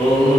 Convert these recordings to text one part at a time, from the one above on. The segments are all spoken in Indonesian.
Allah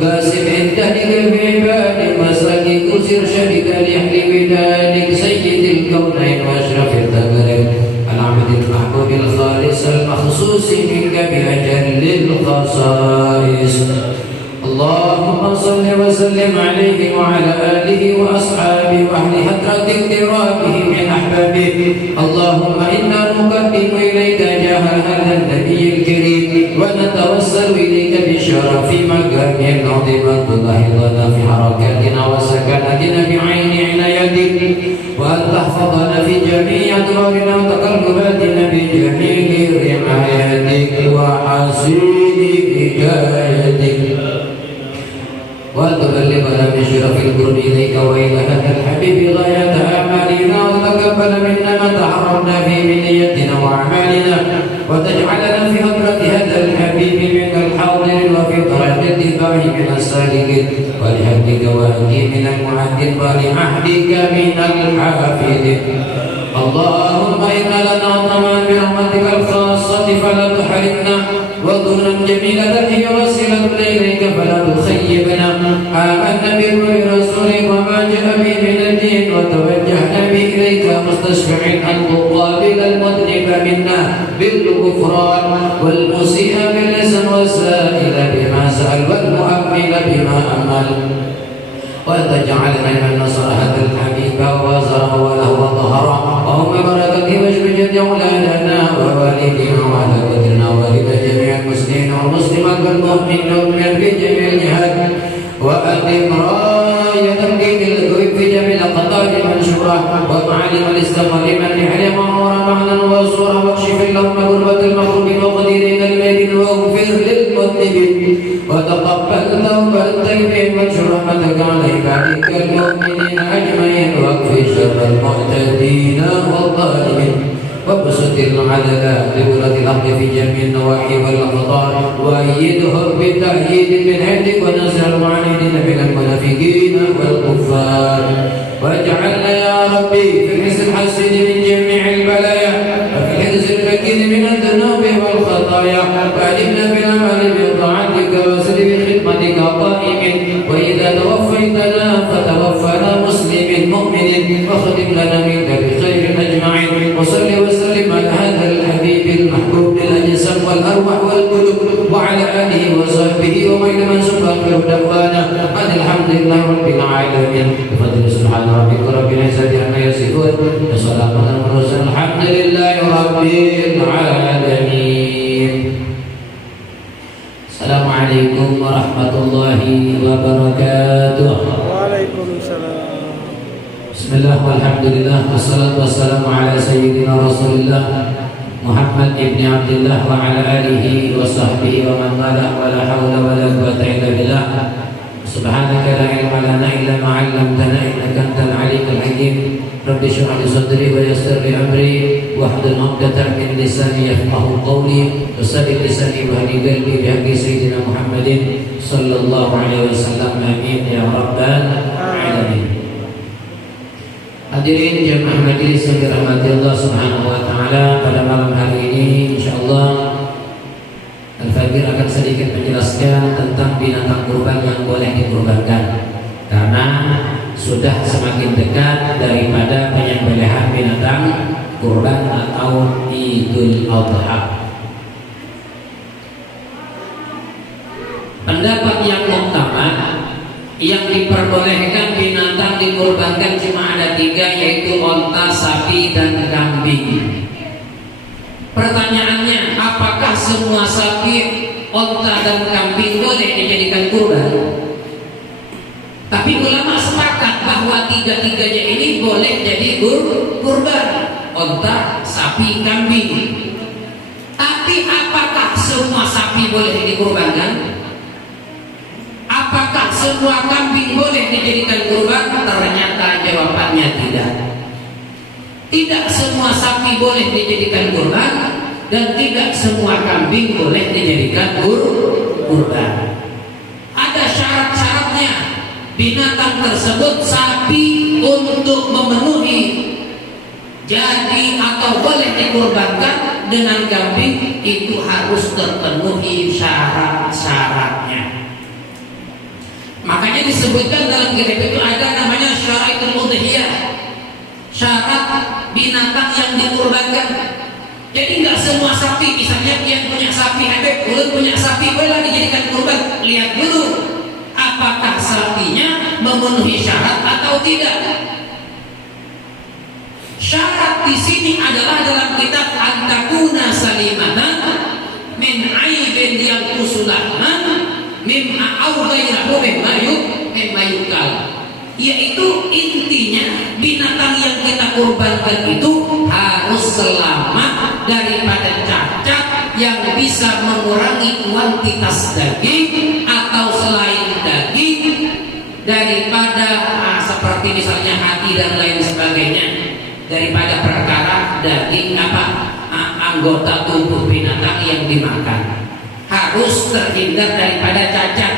قاسم الدهر إرشادك لأهل ودادك سيد الكونين وأشرف الثمرين العبد المحبوب الخالص المخصوص منك بأجل الخصائص. اللهم صل وسلم عليه وعلى آله وأصحابه وأهل حضرة اقترابه من أحبابه. اللهم إنا نقدم إليك جاه هذا النبي الكريم ونتوسل إليك بشرف مقام عظيم تظهر لنا في حركاتنا وسكناتنا بعين عنايتك، وأن تحفظنا في جميع أدوارنا وتقلباتنا بجميل رعايتك وحسين هدايتك، وتبلغنا بشرف القرب إليك وإلى هذا الحبيب غاية أعمالنا، وتقبل منا ما تحرمنا فيه من نيتنا وأعمالنا، وتجعلنا في حضرة هذا الحبيب من الحاضرين وفي طريق اتباعه من السالكين، ولحدك وهدي من المعدين ولعهدك من الحافظين. اللهم إنا لنا طمعا برحمتك الخاصة فلا تحرمنا، وظنا جميلة هي وسيلة إليك فلا تخيبنا. آمنا برسولك وما جاء به من الدين، وتوجهنا به إليك مستشفعين أن تقابل المذنب منا بالغفران، والمسيء باللسان، والسائل بما سأل، والمؤمل بما أمل، وتجعلنا من نصر هذا الحبيب وزره وله وظهره، وهم بركته وشبجة أولادنا ووالدنا وعلى قدرنا ووالد جميع المسلمين والمسلمات والمؤمنين والمؤمنات في جميع الجهات، وأقم راية تمكين الغيب في جميع الأقطار المنشورة ومعالم الإسلام لمن يحرم عمرا معنا وصورا، واكشف اللهم غربة المغروبين وقديرين الميدين، واغفر للمذنبين، وتقبل توبة التائبين، وانشر رحمتك على عبادك المؤمنين أجمعين، واكفي شر المعتدين والظالمين، وابسط العدل لولاة الأرض في جميع النواحي والأقطار، وأيدهم بالتأييد من عندك، ونصر المعاندين من المنافقين والكفار، واجعلنا يا ربي في الحزن الحسن من جميع البلايا، وفي الحزن المكين من الذنوب والخطايا، وألمنا بالأعمال بطاعتك وسر بخدمتك قائمين، وإذا توفيتنا فتوفنا مسلم مؤمن، واختم لنا منك بخير أجمعين. وصل وسلم على هذا الحبيب المحبوب للأجسام والأرواح والقلوب، وعلى آله وصحبه ومن من سبحانه دعوانا أن الحمد لله رب العالمين. بفضل سبحان ربك رب العزة عما يصفون، وسلام على المرسلين، الحمد لله رب العالمين. السلام عليكم ورحمة الله وبركاته. Waalaikumsalam. Bismillah walhamdulillah wassalatu wassalamu ala sayyidina rasulillah Muhammad ibn Abdullah wa ala alihi wa sahbihi wa man wala wa la hawla wa la quwwata illa billah. Subhanaka la ilma lana illa ma 'allamtana innaka antal alimul hakim. Rabbi shrah li sadri wa yassir li amri wahlul 'uqdatam min lisani yafqahu qawli, wasaddid lisani wa hadi qalbi bi haqqi sayyidina Muhammadin sallallahu alaihi wasallam. Amin ya rabbal alamin. Hadirin jemaah majelis yang dirahmati Allah Subhanahu wa taala, pada malam hari ini insyaallah Al-Fajir akan sedikit menjelaskan tentang binatang kurban yang boleh dikurbankan, karena sudah semakin dekat daripada penyembelihan binatang kurban atau Idul Adha. Pendapat yang utama yang diperbolehkan binatang dikurbankan cuma ada 3, yaitu onta, sapi, dan kambing. Pertanyaannya, apakah semua sapi, onta, dan kambing boleh dijadikan kurban? Tapi ulama sepakat bahwa 3-tiganya ini boleh jadi kurban, onta, sapi, kambing. Tapi apakah semua sapi boleh dikurbankan? Apakah semua kambing boleh dijadikan kurban? Ternyata jawabannya tidak. Tidak semua sapi boleh dijadikan kurban, dan tidak semua kambing boleh dijadikan kurban. Ada syarat-syaratnya. Binatang tersebut, sapi untuk memenuhi jadi atau boleh dikurbankan dengan kambing, itu harus terpenuhi syarat-syaratnya. Makanya disebutkan dalam kitab itu ada namanya syarat binatang yang dikurbankan. Jadi nggak semua sapi, misalnya yang punya sapi Habib, ulun punya sapi, boleh dijadikan kurban. Lihat dulu apakah sapinya memenuhi syarat atau tidak. Syarat di sini adalah dalam kitab Antakuna Salimatan min aibin yang kusulahman mimma awgairahu mimma yukal, yaitu intinya binatang yang kita kurbankan itu harus selamat daripada cacat yang bisa mengurangi kuantitas daging atau selain daging daripada seperti misalnya hati dan lain sebagainya, daripada perkara daging anggota tubuh binatang yang dimakan, harus terhindar daripada cacat.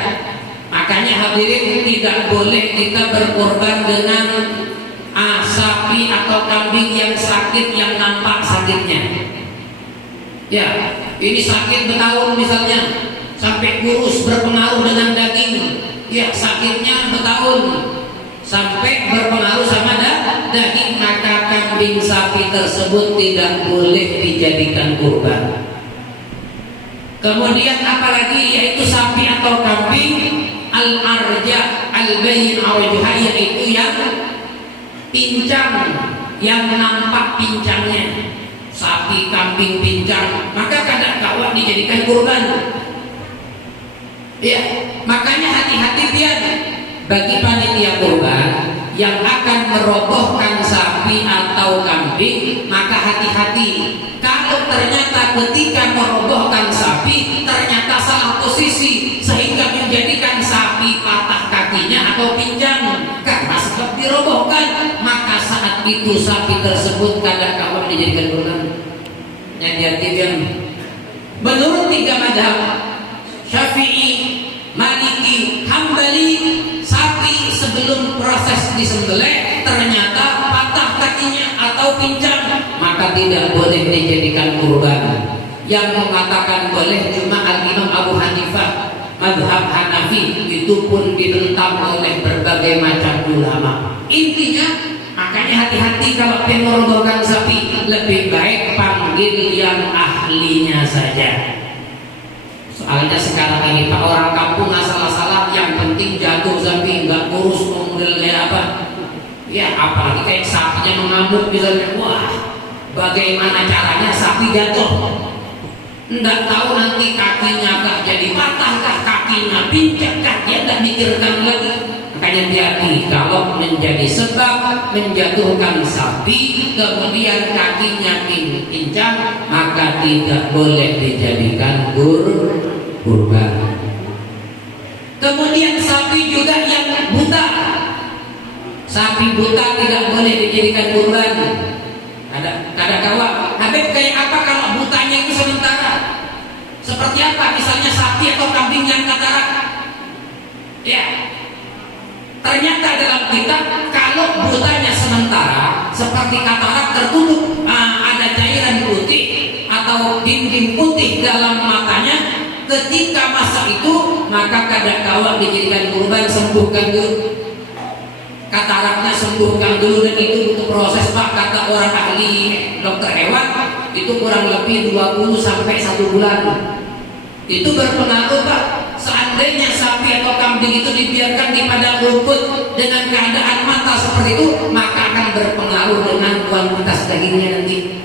Makanya hadirin, tidak boleh kita berkorban dengan sapi atau kambing yang sakit, yang nampak sakitnya. Ya, ini sakit bertahun misalnya, sampai kurus berpengaruh dengan daging. Ya, sakitnya bertahun sampai berpengaruh sama daging, maka kambing sapi tersebut tidak boleh dijadikan kurban. Kemudian apalagi, yaitu sapi atau kambing al-arja al-bayin arjah, yaitu yang pincang, yang nampak pincangnya. Sapi kambing pincang, maka kadang kawat dijadikan kurban. Ya, makanya hati-hati pian bagi panitia kurban yang akan merobohkan sapi atau kambing, maka hati-hati. Kalau ternyata ketika merobohkan sapi ternyata salah posisi sehingga menjadikan sapi patah kakinya atau pincang karena sebab dirobohkan, maka saat itu sapi tersebut kadang kawat dijadikan kurban. Hati-hati yang menurut tiga mazhab Syafi'i, Maliki, Hambali, sapi sebelum proses disembelih ternyata patah kakinya atau pincang, maka tidak boleh dijadikan kurban. Yang mengatakan boleh cuma Al-Imam Abu Hanifah, mazhab Hanafi, itu pun ditentang oleh berbagai macam ulama. Intinya, makanya hati-hati kalau pengen merobohkan sapi, lebih baik panggil yang ahlinya saja. Soalnya sekarang ini Pak, orang kampung asal-asalan, yang penting jatuh sapi, nggak ngurus model kayak apa. Ya, apalagi kayak sapinya mengamuk misalnya, wah, bagaimana caranya sapi jatuh? Nggak tahu nanti kakinya kah jadi patah kah, kakinya pincang kah, dia nggak mikirkan lagi. Makanya hati-hati kalau menjadi sebab menjatuhkan sapi kemudian kakinya pincang, maka tidak boleh dijadikan kurban. Kemudian sapi juga yang buta, sapi buta tidak boleh dijadikan kurban. Ada kawan Habib, kayak apa kalau butanya itu sementara? Seperti apa? Misalnya sapi atau kambing yang katarak. Ya, ternyata dalam kitab kalau butanya sementara seperti katarak tertutup, ada cairan putih atau dinding putih dalam matanya, ketika masa itu maka kadang kawat dijadikan kurban, sembuhkan dulu kataraknya, sembuhkan dulu, dan itu butuh proses Pak, kata orang ahli dokter hewan itu kurang lebih 20 sampai 1 bulan. Itu berpengaruh Pak. Seandainya sapi atau kambing itu dibiarkan di padang rumput dengan keadaan mata seperti itu, maka akan berpengaruh dengan kuantitas dagingnya nanti,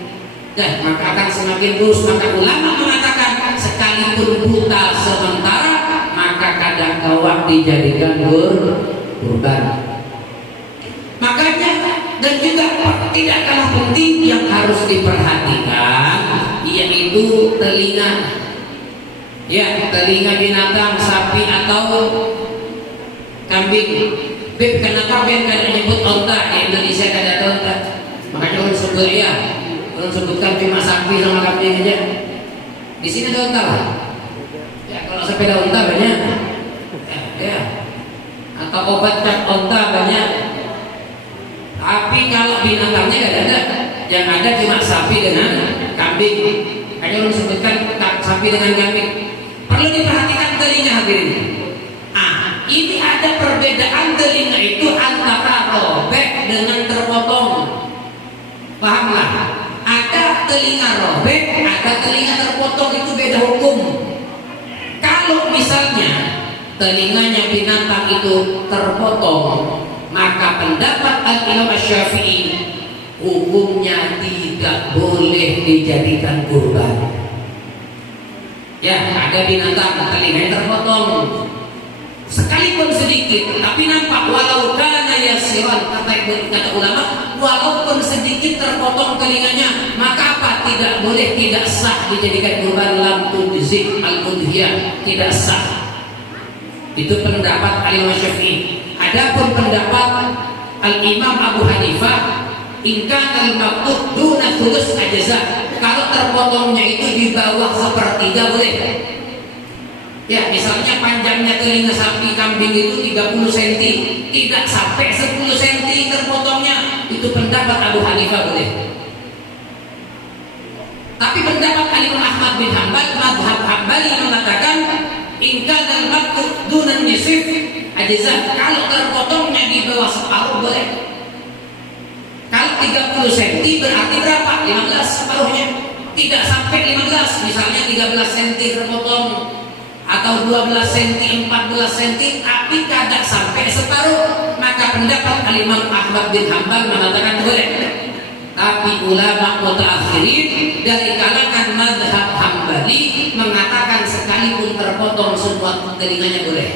dan maka akan semakin kurus. Maka ulama mengatakan sekalipun buta sementara, maka kadang kawat dijadikan kurban. Makanya, dan juga tidak kalah penting yang harus diperhatikan, yaitu telinga. Ya, telinga binatang, sapi atau kambing. Beb, kenapa Ben kadang nyebut onta? Di Indonesia kadang ada onta. Makanya orang sebut ya, orang sebutkan cuma sapi sama kambing aja. Di sini ada onta lah. Ya, kalau sepeda onta banyak. Ya, atau obat cap onta banyak. Tapi kalau binatangnya nggak ada. Yang ada cuma sapi dengan kambing. Makanya orang sebutkan sapi dengan kambing. Perlu diperhatikan telinga hadirin. Ini ada perbedaan telinga itu antara robek dengan terpotong. telinganya binatang itu terpotong, maka pendapat Al-Imam Asy-Syafi'i hukumnya tidak boleh dijadikan kurban. Ya, ada binatang telinganya terpotong sekalipun sedikit, tapi nampak walau kana yasiran, kata ulama, walaupun sedikit terpotong telinganya, maka apa? Tidak boleh, tidak sah dijadikan kurban. Lam tujzi al-udhiyah, tidak sah. Itu pendapat Al-Imam Syafi'i. Adapun pendapat Al-Imam Abu Hanifah, in kana al-maqtud duna thuluts ajza, kalau terpotongnya itu di bawah sepertiga boleh. Ya, misalnya panjangnya telinga sapi kambing itu 30 cm, tidak sampai 10 cm terpotongnya, itu pendapat Abu Hanifah boleh. Tapi pendapat Imam Ahmad bin Hanbal, mazhab Hambali mengatakan in kana al-maqtud duna nisf ajza, kalau terpotongnya di bawah separuh boleh. Kalau 30 cm berarti berapa? 15 separuhnya. Tidak sampai 15, misalnya 13 cm terpotong atau 12 cm, 14 cm, tapi kadang sampai separuh, maka pendapat Imam Ahmad bin Hanbal mengatakan boleh. Tapi ulama mutaakhirin dari kalangan mazhab Hambali mengatakan sekalipun terpotong semua telinganya boleh.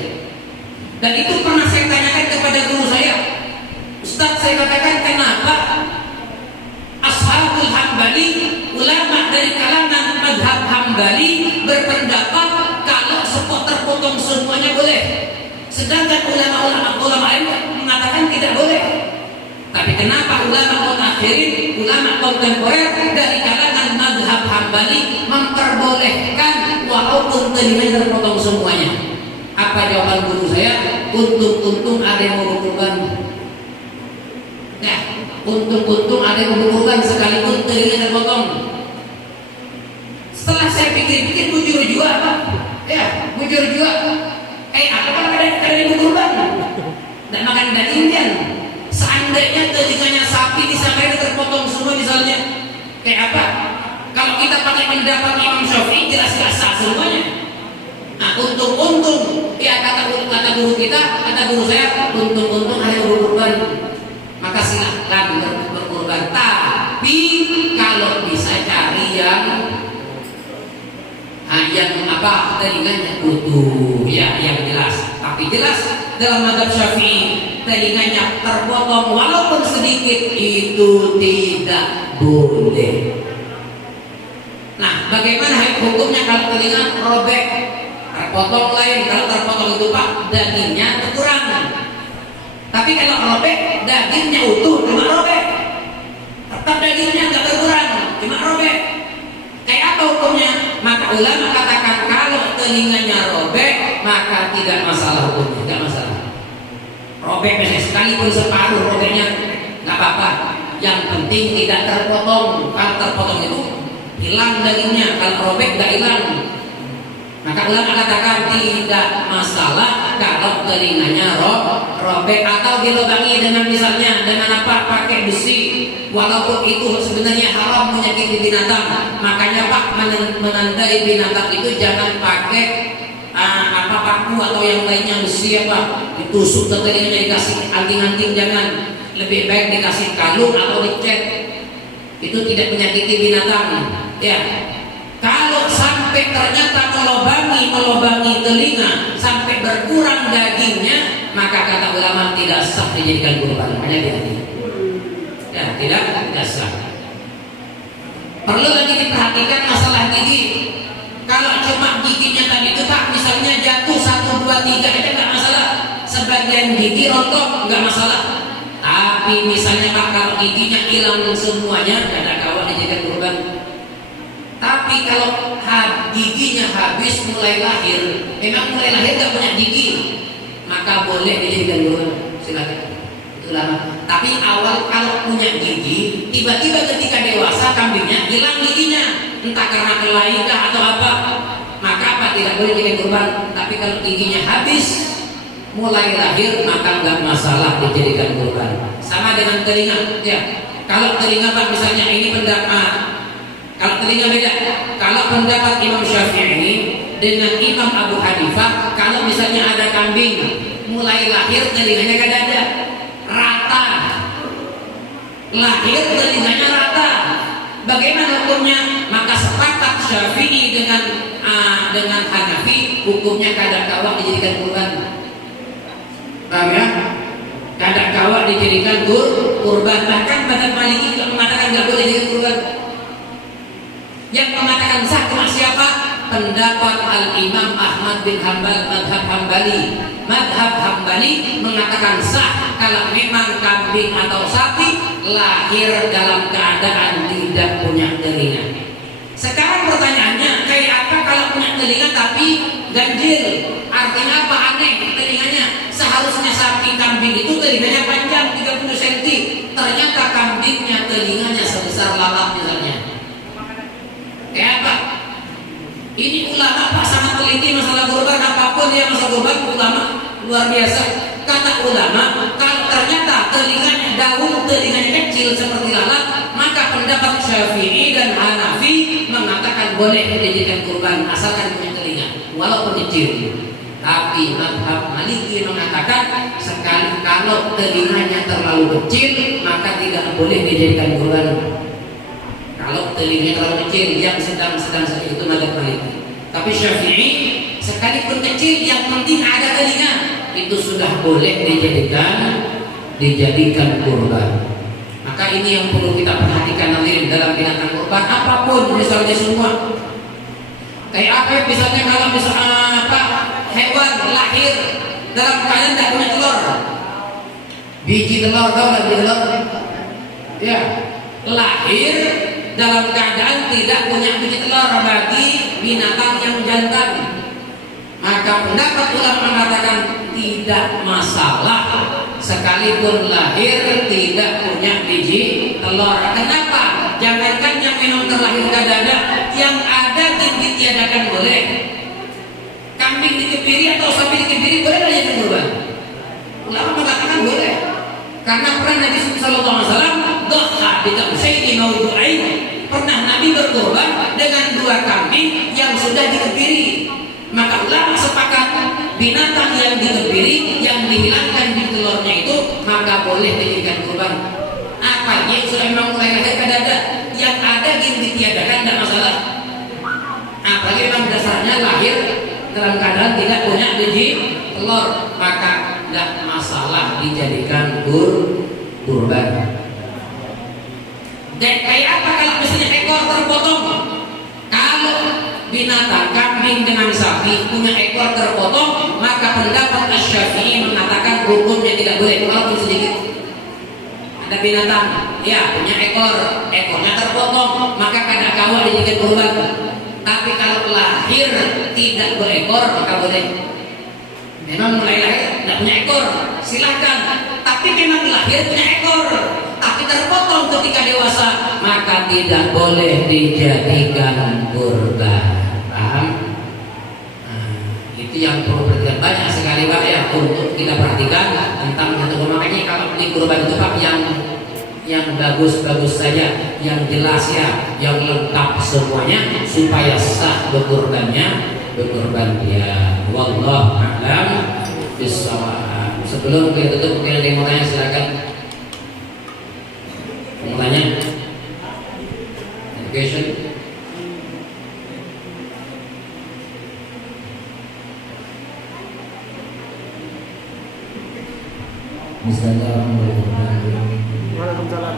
Dan itu pernah saya tanyakan kepada guru saya, Ustaz, saya katakan kenapa Ashabul Hambali, ulama dari kalangan mazhab Hambali berpendapat kalau sepot terpotong semuanya boleh, sedangkan ulama lain mengatakan tidak boleh. Tapi kenapa ulama mutakhirin, ulama kontemporer dari kalangan mazhab Hambali memperbolehkan walaupun telinganya terpotong semuanya? Apa jawaban guru saya? Untung ada yang mau berkorban. Nah, untung ada yang mau berkorban sekalipun telinganya terpotong. Setelah saya pikir-pikir, bujur juga apa? Ya, bujur juga. Apa kan ada yang mau berkorban? Dan makan dagingnya. Seandainya telinganya sapi disangka terpotong semua misalnya, kayak apa? Kalau kita pakai pendapat Imam Syafi'i jelas-jelas sah semuanya. Nah, untung ya kata guru kita, kata guru saya, untung ada yang berkorban, maka silahkan berkorban. Tapi kalau bisa cari yang telinganya utuh, ya yang jelas. Tapi jelas dalam mazhab Syafi'i telinganya terpotong walaupun sedikit itu tidak boleh. Nah, bagaimana hukumnya kalau telinga robek? Terpotong lain, kalau terpotong itu Pak, dagingnya berkurang. Tapi kalau robek, dagingnya utuh, cuma robek. Tetap dagingnya nggak berkurang, cuma robek. Kayak apa hukumnya? Maka ulama katakan kalau telinganya robek, maka tidak masalah hukumnya, tidak masalah. Robek misalnya sekalipun separuh robeknya, nggak apa-apa. Yang penting tidak terpotong. Kalau terpotong itu hilang dagingnya, kalau robek nggak hilang. Maka ulama katakan tidak masalah kalau telinganya robek atau dilubangi dengan misalnya dengan apa? Pakai besi, walaupun itu sebenarnya haram menyakiti binatang. Makanya Pak, menandai binatang itu jangan pakai paku atau yang lainnya besi ditusuk ke telinganya, dikasih anting-anting, jangan. Lebih baik dikasih kalung atau dicet. Itu tidak menyakiti binatang. Ya. Kalau sampai ternyata melobangi telinga sampai berkurang dagingnya, maka kata ulama tidak sah dijadikan kurban. Hati-hati. Ya, tidak sah. Perlu lagi diperhatikan masalah gigi. Kalau cuma giginya tadi itu Pak, misalnya jatuh 1, 2, 3 aja nggak masalah. Sebagian gigi rontok nggak masalah. Tapi misalnya Pak, kalau giginya hilang semuanya, ada kawan dijadikan kurban. Tapi kalau giginya habis mulai lahir, memang mulai lahir gak punya gigi, maka boleh dijadikan kurban, silakan. Itu lama. Tapi awal kalau punya gigi, tiba-tiba ketika dewasa kambingnya hilang giginya, entah karena kelainan atau apa, maka apa tidak boleh dijadikan kurban. Tapi kalau giginya habis mulai lahir, maka nggak masalah dijadikan kurban. Sama dengan telinga, ya. Kalau telinga Pak, misalnya ini pendapat. Kalau telinga beda. Kalau pendapat Imam Syafi'i, dengan Imam Abu Hanifah. Kalau misalnya ada kambing mulai lahir telinganya kada ada, rata, lahir telinganya rata, bagaimana hukumnya? Maka sepakat Syafi'i dengan Hanafi, hukumnya kada kawat dijadikan kurban. Paham ya? Kada kawat dijadikan kurban. Bahkan mazhab Maliki juga mengatakan tidak boleh dijadikan kurban. Yang mengatakan sah cuma siapa? Pendapat Al-Imam Ahmad bin Hanbal, mazhab Hambali. Mazhab Hambali mengatakan sah kalau memang kambing atau sapi lahir dalam keadaan tidak punya telinga. Sekarang pertanyaannya, kayak apa kalau punya telinga tapi ganjil? Artinya apa? Aneh telinganya. Seharusnya sapi kambing itu telinganya panjang 30 cm. Ternyata kambingnya telinganya sebesar lalat misalnya. Kayak apa? Ini ulama Pak sangat teliti masalah kurban, apapun ya masalah kurban, ulama luar biasa. Kata ulama, kalau ternyata telinganya daun, telinganya kecil seperti lalat, maka pendapat Syafi'i dan Hanafi mengatakan boleh dijadikan kurban asalkan punya telinga, walaupun kecil. Tapi mazhab Maliki mengatakan sekali kalau telinganya terlalu kecil maka tidak boleh dijadikan kurban. Kalau telinganya terlalu kecil, yang sedang-sedang saja, itu mazhab Maliki. Tapi Syafi'i sekalipun kecil yang penting ada telinga, itu sudah boleh dijadikan kurban. Maka ini yang perlu kita perhatikan nanti dalam binatang kurban, apapun misalnya semua. Kayak apa misalnya kalau misalnya apa hewan lahir dalam keadaan tidak punya telur, biji telur, tahu nggak biji telur? Ya, lahir dalam keadaan tidak punya biji telur bagi binatang yang jantan, maka pendapat ulama mengatakan tidak masalah sekalipun lahir tidak punya biji telur. Kenapa? Jangankan yang memang terlahir kadada, yang ada ditiadakan boleh. Kambing dikebiri atau sapi dikebiri boleh aja berubah. Ulama mengatakan boleh, karena pernah Nabi Sallallahu Alaihi Wasallam doa di Tabusaini Maudu'ain, pernah Nabi berkorban dengan 2 kambing yang sudah dikebiri. Maka ulama sepakat binatang yang dikebiri, yang dihilangkan di telurnya itu, maka boleh dijadikan kurban. Apa yang sudah memang mulai lahir kadada, yang ada ditiadakan tidak masalah. Apalagi memang dasarnya lahir dalam keadaan tidak punya biji telur, maka tidak masalah dijadikan kurban. Dan kayak apa kalau misalnya ekor terpotong? Kalau binatang kambing dengan sapi punya ekor terpotong, maka pendapat Asy-Syafi'i mengatakan hukumnya tidak boleh walaupun sedikit. Ada binatang ya punya ekornya terpotong, maka kada kawat dijadikan kurban. Tapi kalau lahir tidak berekor maka boleh. Memang mulai lahir tidak punya ekor, silahkan. Tapi memang lahir punya ekor, tapi terpotong ketika dewasa, maka tidak boleh dijadikan kurban. Paham? Itu yang perlu perhatikan banyak sekali Pak ya, untuk kita perhatikan tentang satu. Makanya kalau di kurban itu Pak yang bagus-bagus saja, yang jelas ya, yang lengkap semuanya supaya sah berkurban dia. Wallahu a'lam bishawab. Sebelum kita tutup, mungkin ada yang mau tanya, silakan. Mau tanya? Education. Bismillahirrahmanirrahim. Waalaikumsalam.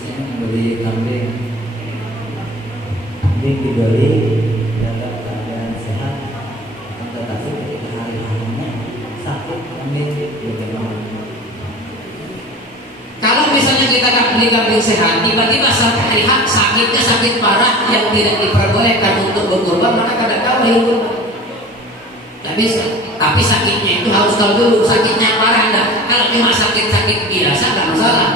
Saya membeli kambing dibeli dalam keadaan sehat, tetapi ketika hari harinya sakit kambing bagaimana? Kalau misalnya kita beli kambing sehat, tiba-tiba sampai hari H sakitnya sakit parah yang tidak diperbolehkan untuk berkurban, maka kada tahu itu. Tidak bisa. Tapi sakitnya itu harus tahu dulu sakitnya parah enggak. Kalau cuma sakit-sakit biasa enggak masalah.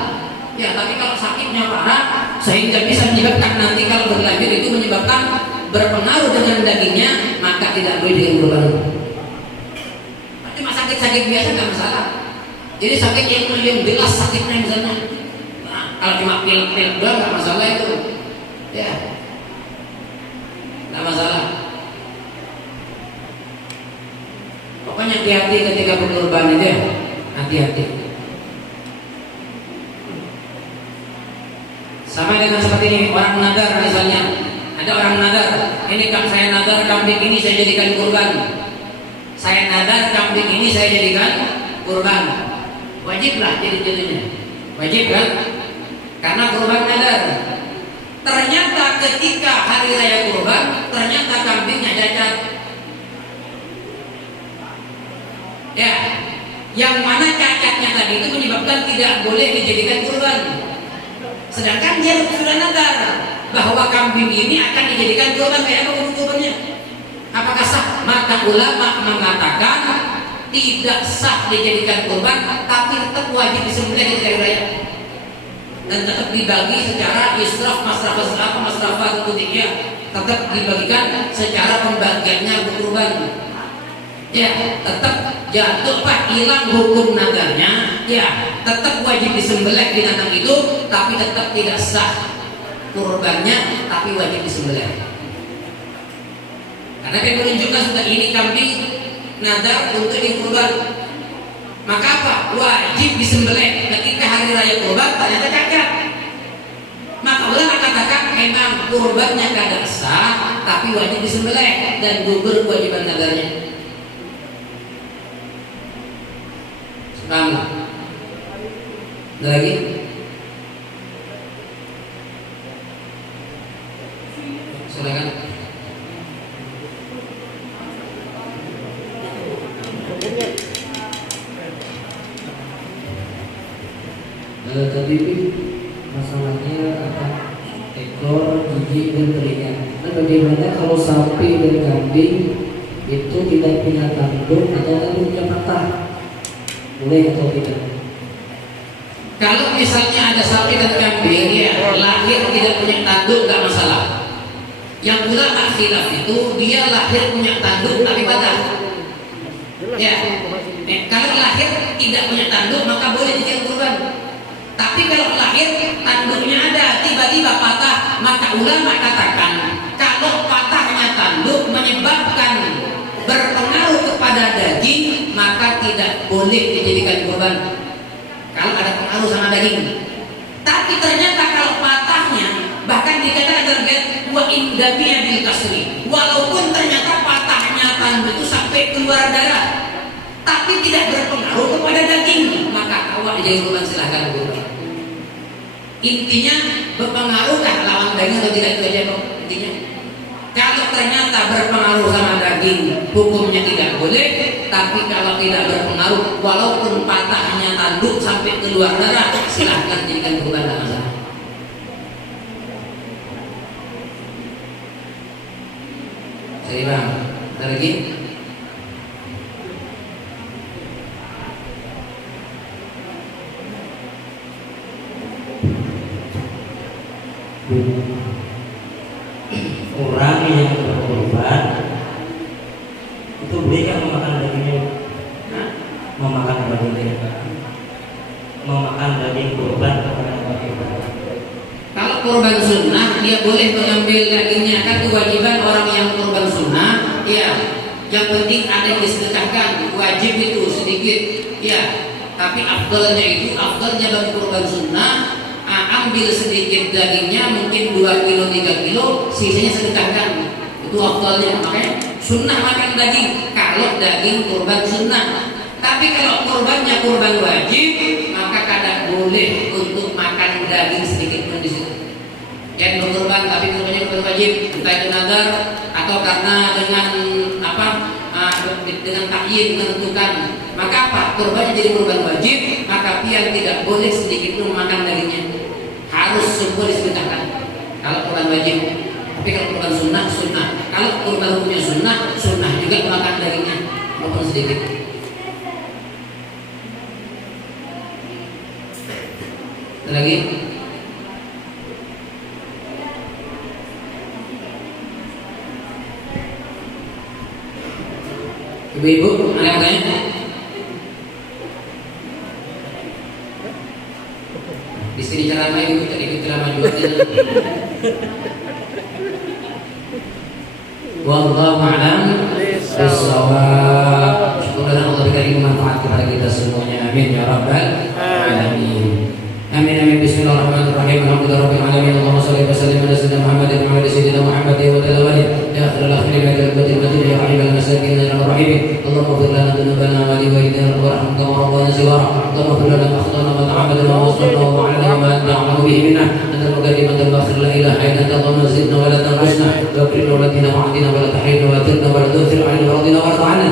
Ya, tapi kalau sakitnya parah sehingga bisa menyebabkan nanti kalau berlanjut itu menyebabkan berpengaruh dengan dagingnya, maka tidak boleh dikurban. Cuma sakit-sakit biasa enggak masalah. Jadi sakit yang jelas sakitnya misalnya. Nah, kalau cuma pilek-pilek doang enggak masalah itu. Ya. Enggak masalah. Pokoknya hati-hati ketika berkurban itu ya, hati-hati. Sama dengan seperti ini, orang nadar misalnya. Ada orang nadar, ini saya nadar kambing ini saya jadikan kurban. Saya nadar kambing ini saya jadikan kurban. Wajiblah jadi-jadinya. Wajib kan? Karena kurban nadar. Ternyata ketika hari raya kurban, ternyata kambingnya cacat. Ya, yang mana cacatnya tadi itu menyebabkan tidak boleh dijadikan kurban. Sedangkan dia sudah nadar bahwa kambing ini akan dijadikan kurban, kayak apa kurbannya? Apakah sah? Maka ulama mengatakan tidak sah dijadikan kurban, tapi tetap wajib disembelih di hari raya dan tetap dibagi secara israf masrafah ya, tetap dibagikan secara pembagiannya berkurban. Ya, tetap jatuh hilang hukum nadarnya. Ya, tetap wajib disembelih binatang itu, tapi tetap tidak sah kurbannya, tapi wajib disembelih. Karena dia menunjukkan sudah ini kambing nadar untuk dikurban. Maka apa? Wajib disembelih ketika hari raya kurban ternyata cacat. Maka ulama katakan memang kurbannya tidak sah, tapi wajib disembelih dan gugur kewajiban nadarnya. Paham? Ada lagi? Silakan. Tadi masalahnya apa? Ekor, gigi, dan telinga. Nah, bagaimana kalau sapi dan kambing itu tidak punya tanduk atau tanduknya patah? Boleh atau tidak? Kalau misalnya ada sapi dan kambing ya lahir tidak punya tanduk nggak masalah. Yang ulama khilaf itu dia lahir punya tanduk tapi patah. Ya, kalau lahir tidak punya tanduk maka boleh dijadikan kurban. Tapi kalau lahir tanduknya ada tiba-tiba patah, maka ulama katakan kalau patahnya tanduk menyebabkan berpengaruh kepada daging, maka tidak boleh dijadikan kurban kalau ada pengaruh sama daging. Tapi ternyata kalau patahnya bahkan dikatakan terkait wa indabiya bil kasri, walaupun ternyata patahnya tanduk itu sampai keluar darah, tapi tidak berpengaruh kepada daging, maka awak dijadikan kurban silahkan kurban. Intinya berpengaruhkah lawan daging atau tidak, itu aja kok intinya. Kalau ternyata berpengaruh sama daging, hukumnya tidak boleh. Tapi kalau tidak berpengaruh, walaupun patahnya tanduk sampai keluar darah, silahkan jadikan kurban, tidak masalah. Jadi bang, ada lagi? Orang yang berkorban itu boleh kan memakan dagingnya? Memakan daging korban. Kalau korban sunnah dia boleh mengambil dagingnya, kan kewajiban orang yang korban sunnah. Ya, yang penting ada yang disedekahkan, wajib itu sedikit. Ya, tapi afdalnya bagi korban sunnah, ambil sedikit dagingnya, mungkin 2 kilo 3 kilo, sisanya sedekahkan. Itu afdalnya. Makanya sunnah makan daging kalau daging kurban sunnah. Tapi kalau kurbannya kurban wajib, maka kadang boleh untuk makan daging sedikit pun di situ. Yang berkurban tapi kurbannya kurban wajib, entah itu nadar atau karena dengan dengan takyin menentukan. Maka apa? Kurbannya jadi kurban wajib, maka pian tidak boleh sedikit pun makan dagingnya. Harus semua disedekahkan kalau kurban wajib. Tapi kalau kurban sunnah, sunnah. Kalau kurban punya sunnah, sunnah juga makan dagingnya walaupun sedikit. Ada lagi? Ibu-ibu, ada yang tanya? Di sini ceramah ikut ceramah juga. Wallahu a'lam bishawab. ilmu manfaat kepada kita semuanya. Amin ya rabbal alamin. Amin amin. Bismillahirrahmanirrahim. Alhamdulillahirabbil alamin. Allahumma shalli wa sallim ala sayyidina Muhammadin wa ala sayyidina Muhammadin wa ala alihi ya akhiral akhirin wa jalabatil batin ya rahimul masakin ya rahim. Allahumma ighfir lana dhunubana wa li walidayna warhamna wa rabbana siwara. Allahumma ighfir lana ma akhtana wa ta'ammadna wa wasrna wa a'lana ma ta'lamu bihi minna. Anta al-muqaddim anta al-akhir la ilaha illa anta. Allahumma zidna wa la tanqusna wa akrimna wa la tina wa'dina wa la tahrimna wa atirna wa la tu'thir 'alaina wa radina wa ta'ana.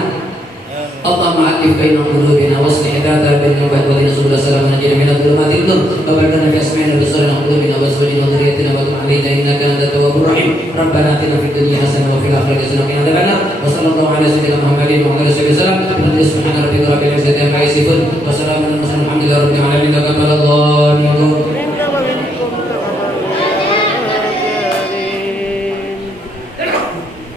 اللهم ألف بين قلوبنا واصلح ذات بيننا وبين سبل السلام ونجنا من الظلمات إلى النور وبارك في أسماعنا وبصرنا وقلوبنا وأزواجنا وذريتنا وتب علينا إنك أنت التواب الرحيم ربنا آتنا في الدنيا حسنة وفي الآخرة حسنة وقنا عذاب النار وصلى الله على سيدنا محمد وعلى آله وسلم سبحان ربك رب العزة عما يصفون وسلام على المرسلين والحمد لله رب العالمين تقبل الله منكم